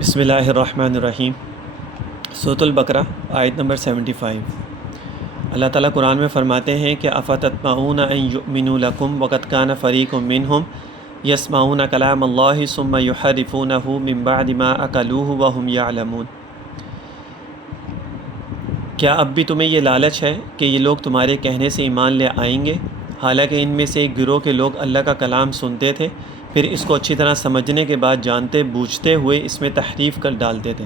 بسم اللہ الرحمن الرحیم۔ سورۃ البقرہ آیت نمبر 75۔ اللہ تعالیٰ قرآن میں فرماتے ہیں کہ افتطمعون ان یؤمنوا لکم وقد کان فریق منہم یسمعون کلام اللہ ثم یحرفونہ من بعد ما عقلوہ وہم یعلمون۔ کیا اب بھی تمہیں یہ لالچ ہے کہ یہ لوگ تمہارے کہنے سے ایمان لے آئیں گے، حالانکہ ان میں سے ایک گروہ کے لوگ اللہ کا کلام سنتے تھے، پھر اس کو اچھی طرح سمجھنے کے بعد جانتے بوجھتے ہوئے اس میں تحریف کر ڈالتے تھے۔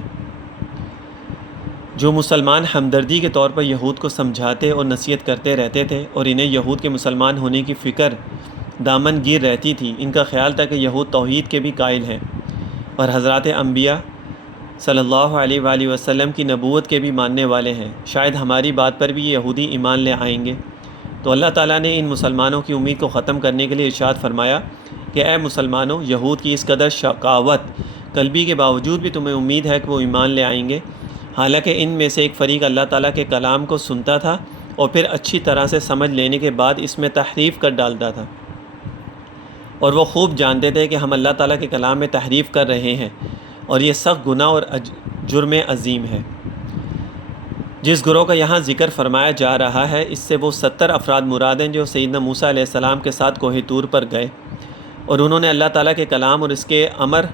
جو مسلمان ہمدردی کے طور پر یہود کو سمجھاتے اور نصیحت کرتے رہتے تھے اور انہیں یہود کے مسلمان ہونے کی فکر دامن گیر رہتی تھی، ان کا خیال تھا کہ یہود توحید کے بھی قائل ہیں اور حضرات انبیاء صلی اللہ علیہ وآلہ وسلم کی نبوت کے بھی ماننے والے ہیں، شاید ہماری بات پر بھی یہودی ایمان لے آئیں گے۔ تو اللہ تعالیٰ نے ان مسلمانوں کی امید کو ختم کرنے کے لیے ارشاد فرمایا کہ اے مسلمانوں، یہود کی اس قدر شقاوت قلبی کے باوجود بھی تمہیں امید ہے کہ وہ ایمان لے آئیں گے، حالانکہ ان میں سے ایک فریق اللہ تعالیٰ کے کلام کو سنتا تھا اور پھر اچھی طرح سے سمجھ لینے کے بعد اس میں تحریف کر ڈالتا تھا، اور وہ خوب جانتے تھے کہ ہم اللہ تعالیٰ کے کلام میں تحریف کر رہے ہیں اور یہ سخت گناہ اور جرم عظیم ہے۔ جس گروہ کا یہاں ذکر فرمایا جا رہا ہے، اس سے وہ 70 افراد مراد ہیں جو سیدنا موسیٰ علیہ السلام کے ساتھ کوہ طور پر گئے اور انہوں نے اللہ تعالیٰ کے کلام اور اس کے امر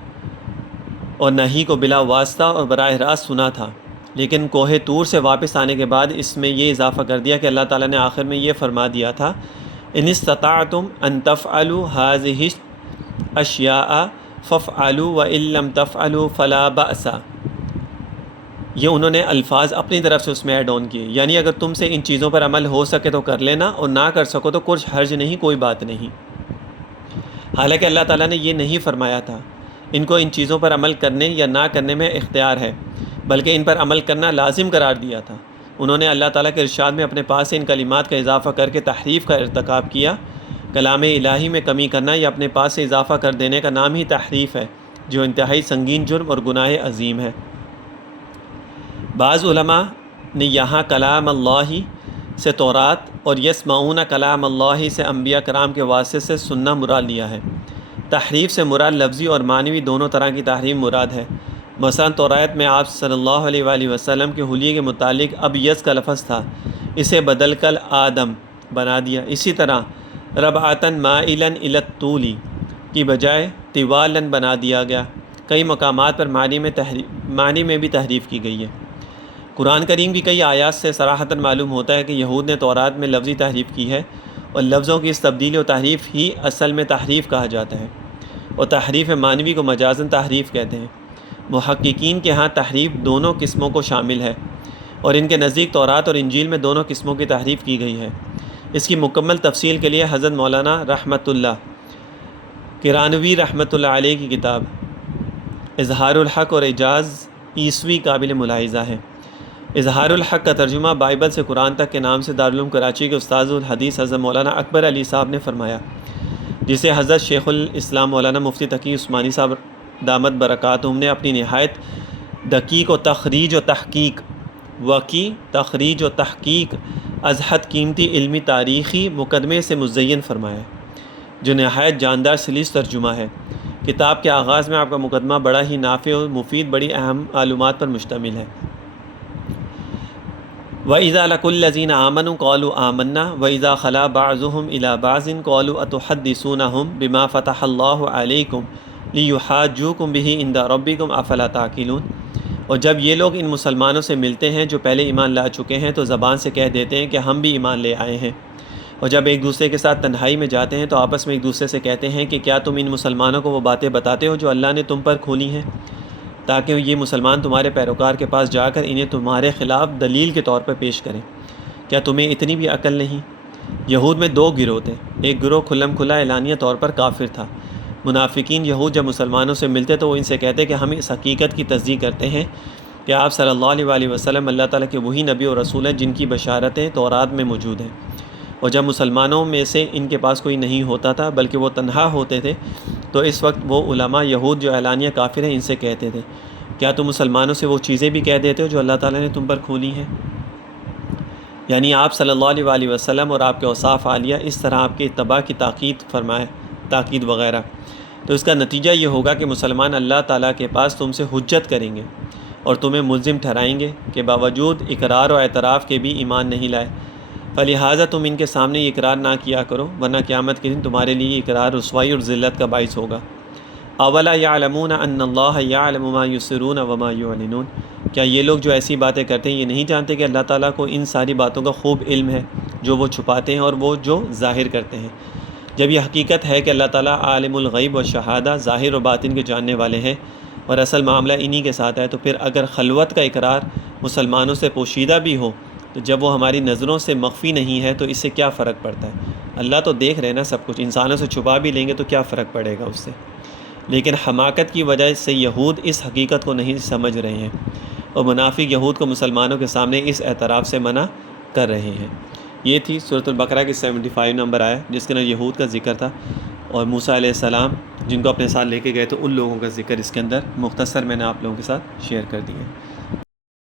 اور نہی کو بلا واسطہ اور براہ راست سنا تھا، لیکن کوہ طور سے واپس آنے کے بعد اس میں یہ اضافہ کر دیا کہ اللہ تعالیٰ نے آخر میں یہ فرما دیا تھا، ان استطعتم ان تفعلوا هذه الاشیاء فافعلوا وان لم تفعلوا فلا بأس۔ یہ انہوں نے الفاظ اپنی طرف سے اس میں ایڈ آن کیے، یعنی اگر تم سے ان چیزوں پر عمل ہو سکے تو کر لینا اور نہ کر سکو تو کچھ حرج نہیں، کوئی بات نہیں۔ حالانکہ اللہ تعالیٰ نے یہ نہیں فرمایا تھا ان کو ان چیزوں پر عمل کرنے یا نہ کرنے میں اختیار ہے، بلکہ ان پر عمل کرنا لازم قرار دیا تھا۔ انہوں نے اللہ تعالیٰ کے ارشاد میں اپنے پاس سے ان کلمات کا اضافہ کر کے تحریف کا ارتکاب کیا۔ کلام الہی میں کمی کرنا یا اپنے پاس سے اضافہ کر دینے کا نام ہی تحریف ہے، جو انتہائی سنگین جرم اور گناہ عظیم ہے۔ بعض علماء نے یہاں کلام اللہ سے تورات اور یسمعون کلام اللہ سے انبیاء کرام کے واسطے سے سننا مراد لیا ہے۔ تحریف سے مراد لفظی اور معنوی دونوں طرح کی تحریف مراد ہے۔ مثلا تورات میں آپ صلی اللہ علیہ وآلہ وسلم کے حلیے کے متعلق ابیض کا لفظ تھا، اسے بدل کر آدم بنا دیا۔ اسی طرح ربعتن مائلن الی الطول کی بجائے طوالن بنا دیا گیا۔ کئی مقامات پر معنی میں بھی تحریف کی گئی ہے۔ قرآن کریم کی کئی آیات سے صراحتاً معلوم ہوتا ہے کہ یہود نے تورات میں لفظی تحریف کی ہے، اور لفظوں کی اس تبدیلی و تحریف ہی اصل میں تحریف کہا جاتا ہے، اور تحریف معنوی کو مجازاً تحریف کہتے ہیں۔ محققین کے ہاں تحریف دونوں قسموں کو شامل ہے، اور ان کے نزدیک تورات اور انجیل میں دونوں قسموں کی تحریف کی گئی ہے۔ اس کی مکمل تفصیل کے لیے حضرت مولانا رحمۃ اللہ کرانوی رحمۃ اللہ علیہ کی کتاب اظہار الحق اور اعجاز عیسوی قابل ملاحظہ ہے۔ اظہار الحق کا ترجمہ بائبل سے قرآن تک کے نام سے دارالعلوم کراچی کے استاذ الحدیث حضرت مولانا اکبر علی صاحب نے فرمایا، جسے حضرت شیخ الاسلام مولانا مفتی تقی عثمانی صاحب دامت برکاتہم نے اپنی نہایت دقیق و تخریج و تحقیق از حد قیمتی علمی تاریخی مقدمے سے مزین فرمایا ہے، جو نہایت جاندار سلیس ترجمہ ہے۔ کتاب کے آغاز میں آپ کا مقدمہ بڑا ہی نافع اور مفید، بڑی اہم معلومات پر مشتمل ہے۔ وَإِذَا لَقُوا الَّذِينَ آمَنُوا قَالُوا آمَنَّا وَإِذَا خَلَا بَعْضُهُمْ إِلَى بَعْضٍ قَالُوا أَتُحَدِّثُونَهُم بِمَا فَتَحَ اللَّهُ عَلَيْكُمْ لِيُحَاجُّوكُم بِهِ عِندَ رَبِّكُمْ أَفَلَا تَعْقِلُونَ۔ اور جب یہ لوگ ان مسلمانوں سے ملتے ہیں جو پہلے ایمان لا چکے ہیں، تو زبان سے کہہ دیتے ہیں کہ ہم بھی ایمان لے آئے ہیں، اور جب ایک دوسرے کے ساتھ تنہائی میں جاتے ہیں تو آپس میں ایک دوسرے سے کہتے ہیں کہ کیا تم ان مسلمانوں کو وہ باتیں بتاتے ہو جو اللہ نے تم پر کھولی ہیں، تاکہ یہ مسلمان تمہارے پیروکار کے پاس جا کر انہیں تمہارے خلاف دلیل کے طور پر پیش کریں۔ کیا تمہیں اتنی بھی عقل نہیں؟ یہود میں دو گروہ تھے۔ ایک گروہ کھلم کھلا اعلانیہ طور پر کافر تھا۔ منافقین یہود جب مسلمانوں سے ملتے تو وہ ان سے کہتے کہ ہم اس حقیقت کی تصدیق کرتے ہیں کہ آپ صلی اللہ علیہ وآلہ وسلم اللہ تعالیٰ کے وہی نبی اور رسول ہیں جن کی بشارتیں تورات میں موجود ہیں۔ اور جب مسلمانوں میں سے ان کے پاس کوئی نہیں ہوتا تھا بلکہ وہ تنہا ہوتے تھے، تو اس وقت وہ علماء یہود جو اعلانیہ کافر ہیں ان سے کہتے تھے، کیا تم مسلمانوں سے وہ چیزیں بھی کہہ دیتے ہو جو اللہ تعالیٰ نے تم پر کھولی ہیں؟ یعنی آپ صلی اللہ علیہ وآلہ وسلم اور آپ کے اوصاف عالیہ، اس طرح آپ کے اتباع کی تاکید فرمائے، تاکید وغیرہ۔ تو اس کا نتیجہ یہ ہوگا کہ مسلمان اللہ تعالیٰ کے پاس تم سے حجت کریں گے اور تمہیں ملزم ٹھہرائیں گے کہ باوجود اقرار و اعتراف کے بھی ایمان نہیں لائے، فلہٰذا تم ان کے سامنے یہ اقرار نہ کیا کرو، ورنہ قیامت کے دن تمہارے لیے یہ اقرار رسوائی اور ذلت کا باعث ہوگا۔ اولا یعلمون ان اللہ یعلم ما یسرون وما یعلنون، کیا یہ لوگ جو ایسی باتیں کرتے ہیں یہ نہیں جانتے کہ اللہ تعالیٰ کو ان ساری باتوں کا خوب علم ہے، جو وہ چھپاتے ہیں اور وہ جو ظاہر کرتے ہیں؟ جب یہ حقیقت ہے کہ اللہ تعالیٰ عالم الغیب و شہادہ، ظاہر و باطن کے جاننے والے ہیں اور اصل معاملہ انہی کے ساتھ ہے، تو پھر اگر خلوت کا اقرار مسلمانوں سے پوشیدہ بھی ہو تو جب وہ ہماری نظروں سے مخفی نہیں ہے تو اس سے کیا فرق پڑتا ہے؟ اللہ تو دیکھ رہے ہیں نا سب کچھ، انسانوں سے چھپا بھی لیں گے تو کیا فرق پڑے گا اس سے؟ لیکن حماقت کی وجہ سے یہود اس حقیقت کو نہیں سمجھ رہے ہیں اور منافق یہود کو مسلمانوں کے سامنے اس اعتراف سے منع کر رہے ہیں۔ یہ تھی سورۃ البقرہ کی 75 نمبر آیا جس کے اندر یہود کا ذکر تھا، اور موسیٰ علیہ السلام جن کو اپنے ساتھ لے کے گئے تو ان لوگوں کا ذکر اس کے اندر مختصر میں نے آپ لوگوں کے ساتھ شیئر کر دیا۔